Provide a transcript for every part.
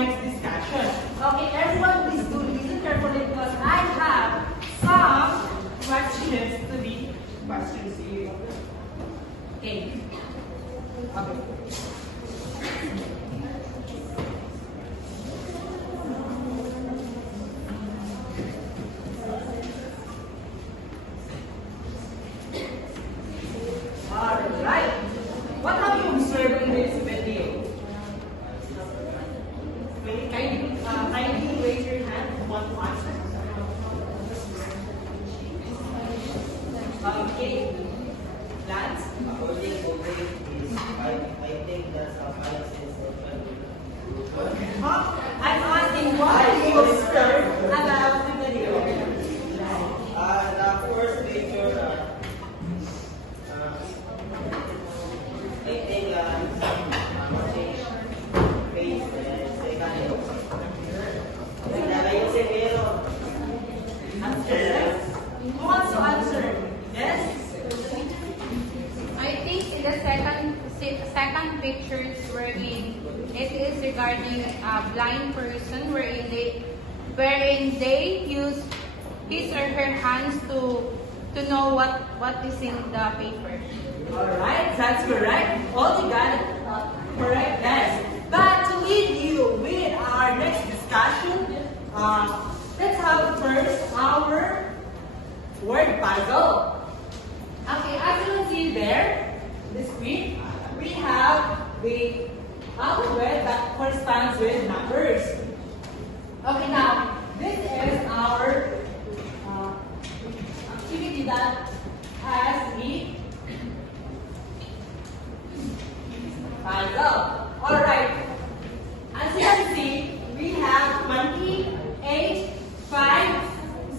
next discussion. Okay, everyone, please do listen carefully because I have some questions to be questions to you. Okay. Okay. Alright. What have you observed in this video? Kindly raise your hand. One answer. Okay. Lance? I think that's a five sensation. I'm asking what you observed about the video. The first picture, I think face second. Yung severo. Answer yes? Who wants to answer? Yes? I think in the second pictures wherein it is regarding a blind person wherein they use his or her hands to know what is in the paper. Alright, that's correct. All you got it correct, yes. But to lead you with our next discussion, let's have first our word puzzle. Okay, as you can see there, the screen, we have the alphabet that corresponds with numbers. Okay, now, this is our activity that has the puzzle. Alright, as you can see, we have 28, 5,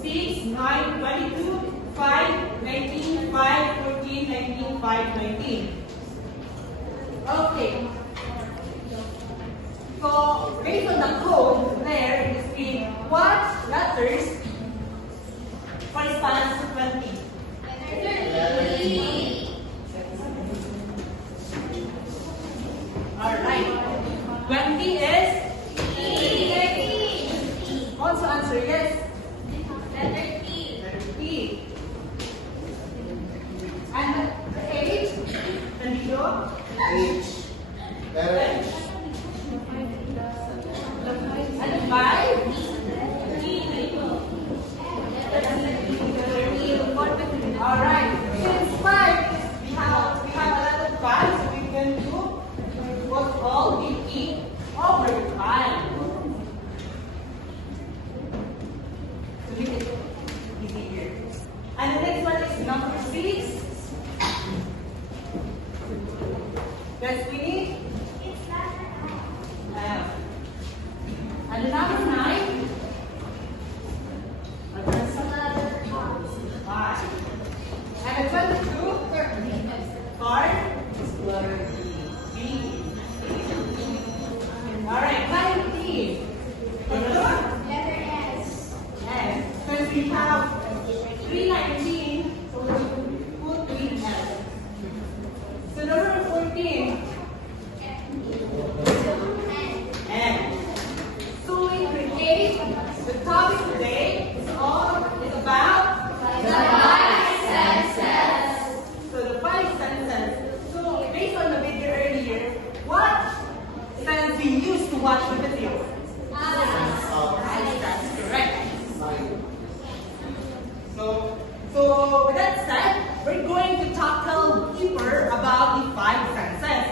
6, 9, 22, 5, 19, 5, 14, 19, 5, 19. Okay. So, based on the code there in the screen, what letters corresponds to 20? Alright. 20 is? Also answer yes. Letter T. Letter T. And the H? Candido? H. And the 5? Alright. Since 5 we have a lot of 5, so we can do what's called the E over 5. So we can easy here. And the next one is number 6. Let's finish. And the number 9. And the 22. Card. B. Alright, 19. Letter S. And since we have 319, so we put 3S. So number 14. And so we create the topic today is about The five senses. So the 5 senses. So based on the video earlier, what sense we use to watch the video? That's correct. So with that said, we're going to tackle deeper about the 5 senses.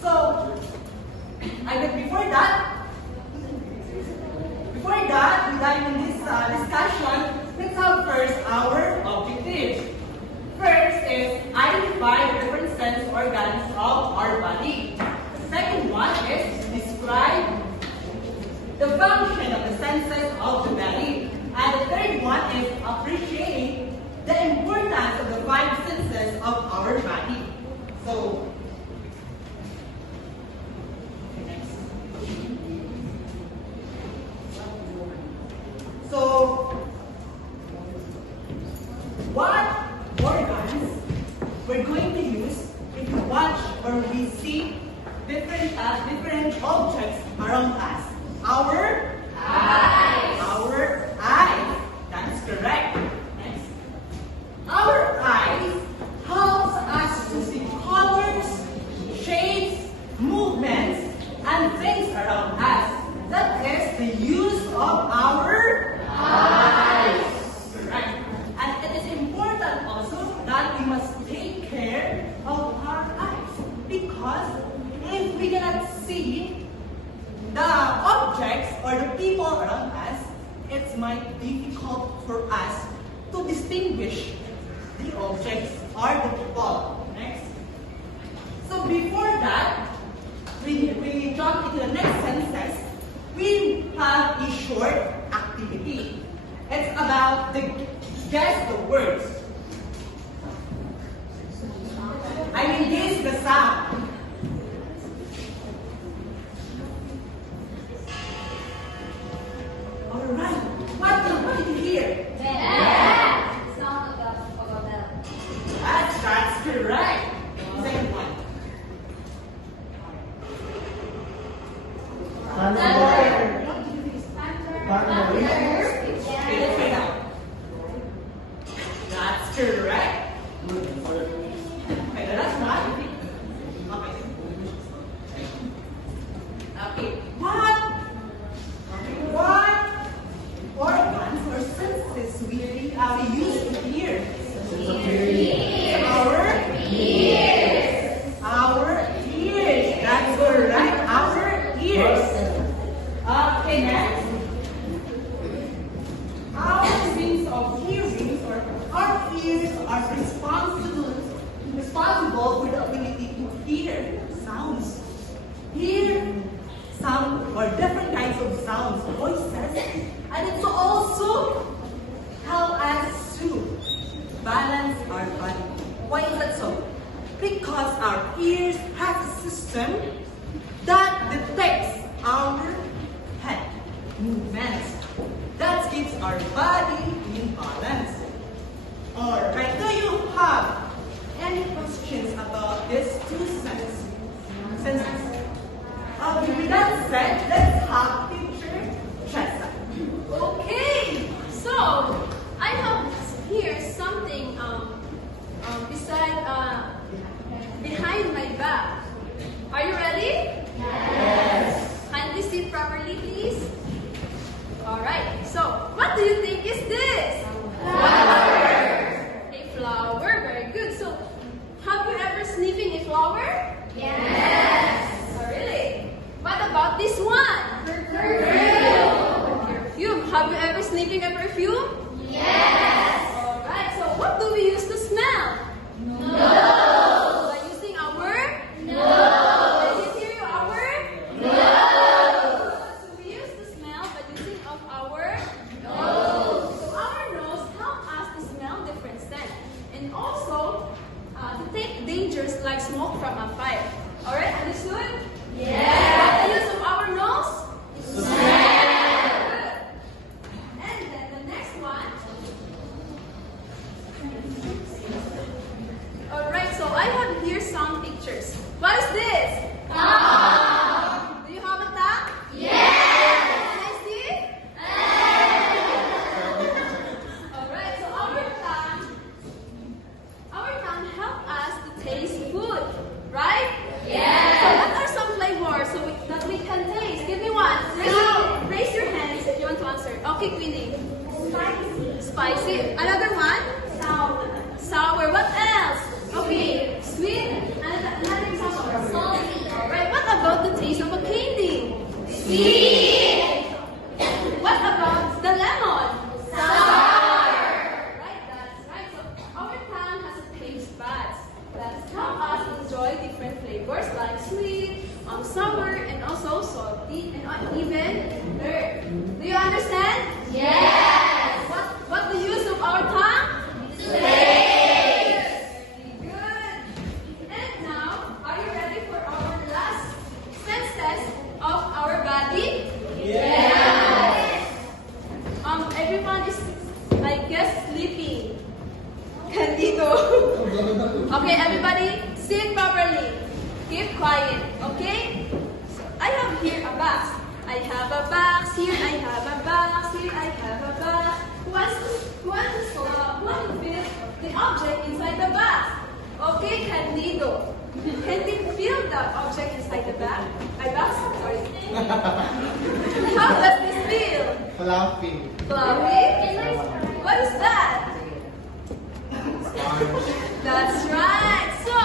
So, before that, we dive in this discussion, let's have first our objective. First is identify the different sense organs of our body. The second one is describe the function of the senses of the body. And the third one is appreciating the importance of the 5 senses of our body. So, what organs we're going to use if we watch or we see different objects around us? Our Eyes. Our eyes. That's correct. Next. Our eyes helps us to see colors, shapes, movements, and things around us. That is the use of our eyes. Correct. And it is important also that we must take care of our eyes, because if we cannot see the objects or the people around us, it might be difficult for us to distinguish the objects or the people. Next. So before that, we jump into the next sentence. We have a short activity. It's about the guess the words. I mean, guess the sound. All right. What did you hear? Sound of a bell. That's correct. Second one. Thunder. What do you think is Thunder. okay, let's find out. That's correct. Okay, the last one. Okay. What organs or senses we use to hear? Our ears. That's correct. Our ears. Okay, next. Our means of hearing, or our ears are responsible for the ability to hear sounds. Hear sound or different kinds of sounds, voices, and it's also help us to balance our body. Why is that so? Because our ears have a system that detects our head movements. That keeps our body in balance. Alright, do you have any questions about these two senses? With that said, let's have picture Chessa. Okay, so I have here something behind my back. Are you ready? Yes. Kindly sit properly, please. All right. So, what do you think is this? Flower. A flower. Very good. So, have you ever sniffing a flower? Yes. Oh, really? What about this one? Perfume. Perfume. Have you ever sniffing a perfume? Yes. All right. So, what do we use to smell? No. By using our? No. Did you hear our? No. So we use to smell by using of our Nose. So our nose help us to smell different scents, and also to take dangers like smoke from a fire. All right, understood? Yes. What the use of our nose? Smell. Good. And then the next one. All right, so I have here some pictures. What is this? Tongue. Do you have a tongue? Yes. Can I see it? Alright, so our tongue help us to taste food, right? Yes. So what are some flavors that we can taste? Give me one. Raise your hands if you want to answer. Okay, Queenie. Spicy. Spicy. Another one? Sour. Sour. What else? Okay. Sweet. Another example. Salty. Alright, what about the taste of a candy? Sweet. What about the lemon? Sour. Right, that's right. So our tongue has a taste buds that help us enjoy different flavors like sweet, sour, and also salty, and even bitter. Do you understand? Yes. What the use of our tongue? Taste. Very good. And now, are you ready for our last senses of our body? Yes. Everyone is, I guess, sleeping. Candido. Okay, everybody, sit properly. keep quiet, okay? So I have here a box. I have a box here. I have a box here. I have a box. Who wants to fill the object inside the box? Okay, Candido. Can they fill the object inside the box? Sorry. How does this feel? Fluffy. Fluffy? What is that? Sponge. That's right. So,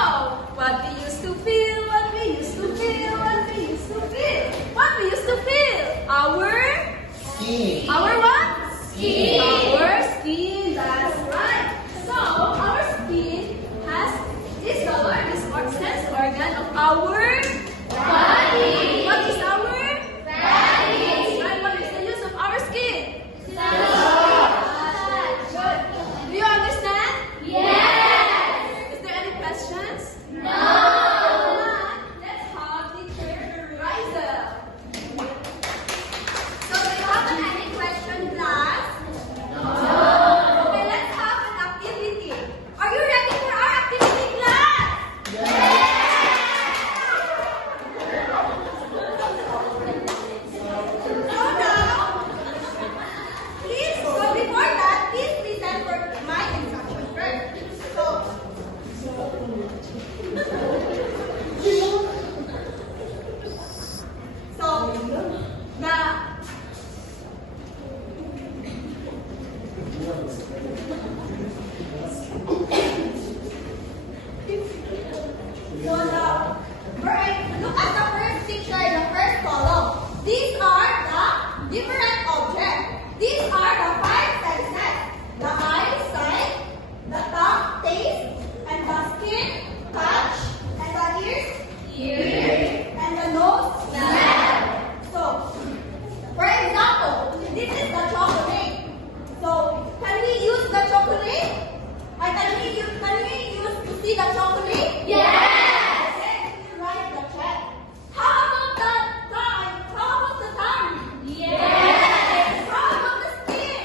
what we used to feel, what we used to feel, what we used to feel, what we used to feel. Skin. Our what? Skin. Our skin. That's right. So, our skin is the largest sense organ of our body. What is our body? Right. What is the use of our skin? Good. Do you understand? Is there any questions? Let's have teacher Rizel. So do you have any question, class? Okay, let's have an activity. Are you ready for our activity, class? So now, please, so before that, please listen for my instruction first. Look at the first picture in the first column. These are the different objects. These are the five senses: the eye, sight, the tongue, taste, and the skin, touch, and the ears, and the nose, smell. So, for example, this is the chocolate. So, can we use the chocolate? Can we use to see the chocolate? Okay, we write the check. How about the tongue? How about the tongue? How about the skin?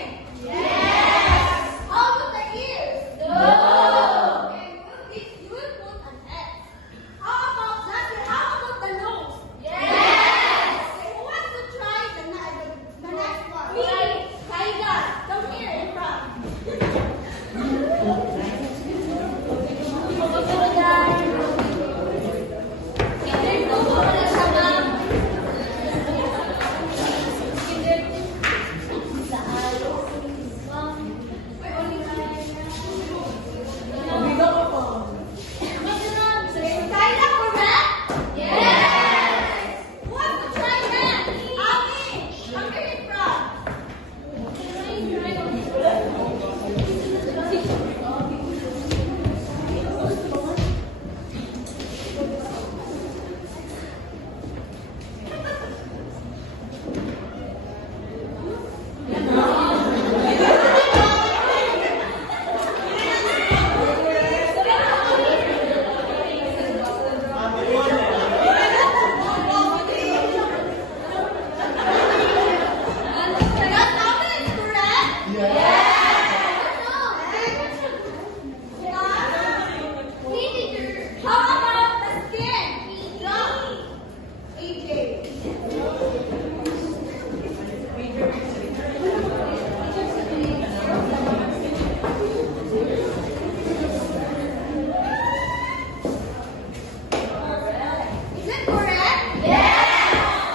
How about the ears? Okay, you will put an X. How about that? How about the nose? Okay, who wants to try the next one? Me. Kaiga, come here in front. Kaiga, correct? Who wants to try that? Ami, come here in front. Is it correct?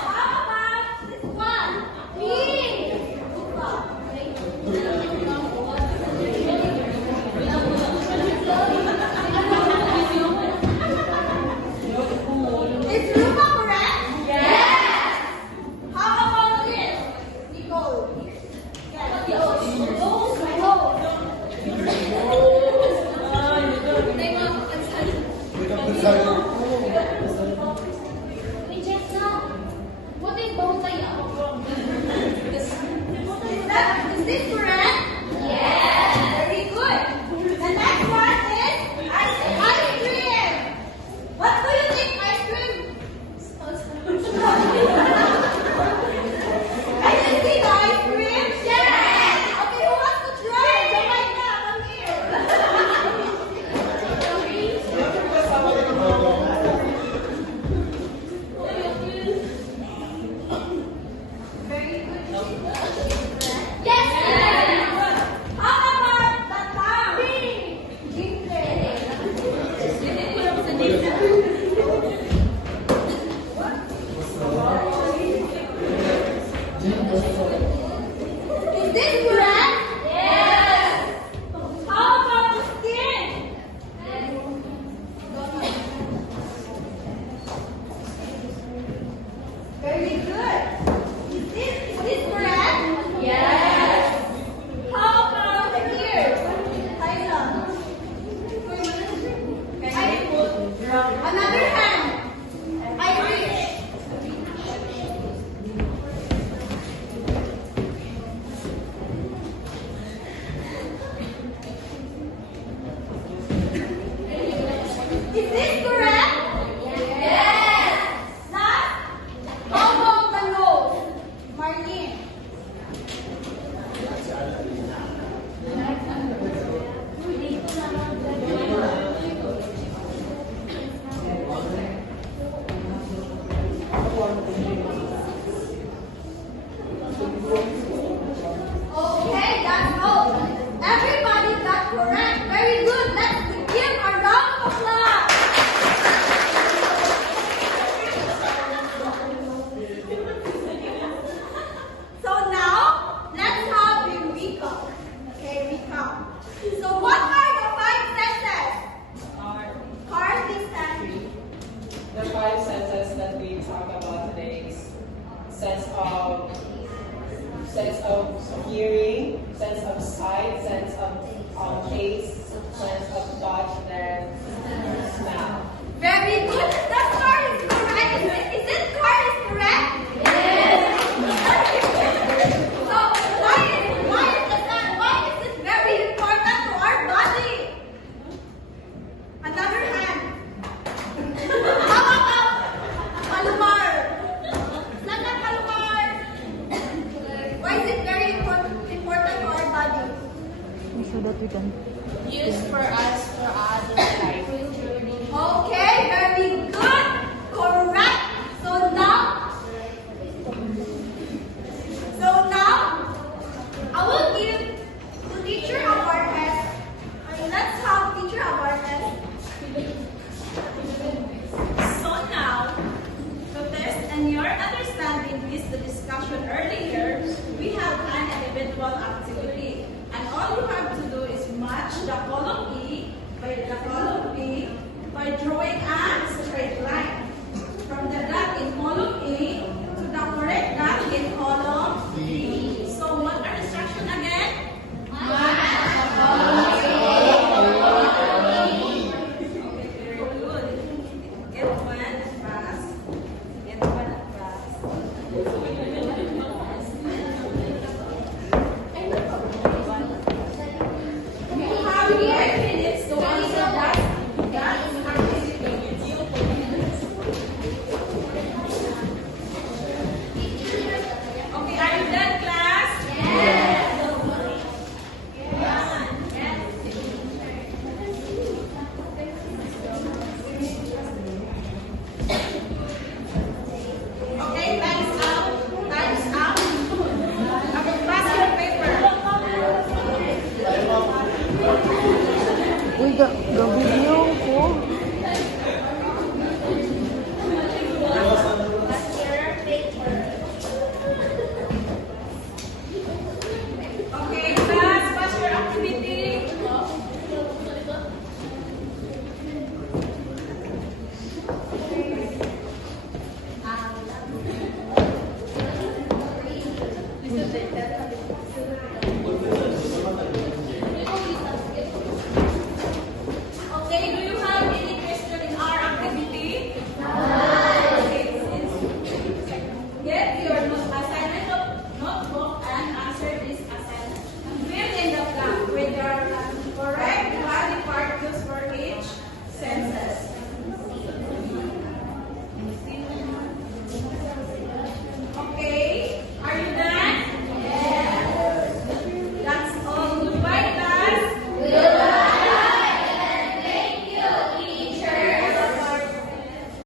How about this one? Me. Is Rupa correct? How about this? Nicole. Is this correct? Very good. The next one is ice cream. What do you think ice cream? Can you see the ice cream? Okay, who wants to try? Jamaica, come here. sense of hearing, sense of sight, sense of taste, sense of touch,